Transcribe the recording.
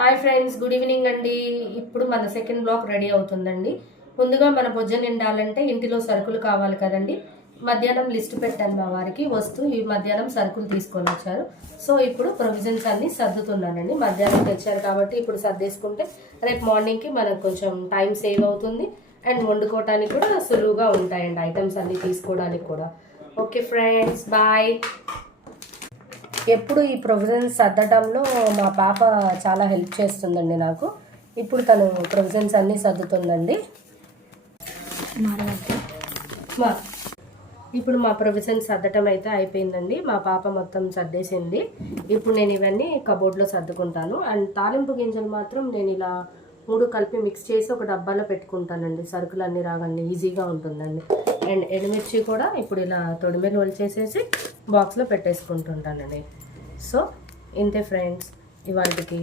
Hi friends, good evening అండి. ఇప్పుడు మన సెకండ్ బ్లాక్ రెడీ అవుతుందండి. ముందుగా మన భోజనం నిండాలంటే ఇంటిలో సరుకులు కావాలి కదండి. మధ్యాహ్నం లిస్ట్ పెట్టాను మా వారికి, వస్తూ ఈ మధ్యాహ్నం సరుకులు తీసుకొని వచ్చారు. సో ఇప్పుడు ప్రొవిజన్స్ అన్ని సర్దుతున్నానండి. మధ్యాహ్నం తెచ్చారు కాబట్టి ఇప్పుడు సర్దేసుకుంటే రేపు మార్నింగ్కి మనకు కొంచెం టైం సేవ్ అవుతుంది అండ్ వండుకోవటానికి కూడా సులువుగా ఉంటాయండి, ఐటమ్స్ అన్ని తీసుకోవడానికి కూడా. Okay friends, bye. ఎప్పుడు ఈ ప్రొవిజన్స్ సర్దటంలో మా పాప చాలా హెల్ప్ చేస్తుందండి నాకు. ఇప్పుడు తను ప్రొవిజన్స్ అన్నీ సర్దుతుందండి. ఇప్పుడు మా ప్రొవిజన్స్ సర్దటం అయితే అయిపోయిందండి. మా పాప మొత్తం సర్దేసింది. ఇప్పుడు నేను ఇవన్నీ కబోర్డ్లో సర్దుకుంటాను. అండ్ తాలింపు గింజలు మాత్రం నేను ఇలా 3 కలిపి మిక్స్ చేసి ఒక డబ్బాలో పెట్టుకుంటానండి. సరుకులు అన్నీ రాగానే ఈజీగా ఉంటుందండి. అండ్ ఎండుమిర్చి కూడా ఇప్పుడు ఇలా తొడిమెలు ఒలిచేసేసి బాక్స్లో పెట్టేసుకుంటుంటానండి. సో ఇంతే ఫ్రెండ్స్ ఇవాళకి.